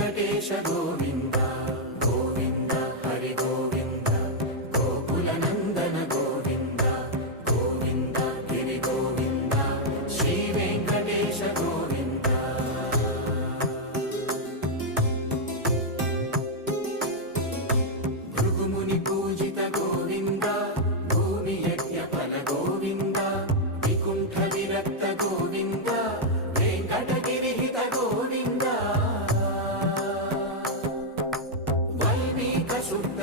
వెంకటేశ గోవింద గోవింద హరి గోవింద గోకుల నందన గోవింద గోవింద గిరి గోవింద శ్రీ వెంకటేశ గోవింద భృగుముని పూజిత గోవింద భూమి యజ్ఞ ఫల గోవింద వికుంఠ విరక్త గోవింద వెంకటగిరిహిత గోవింద వల్మీక శుద్ధ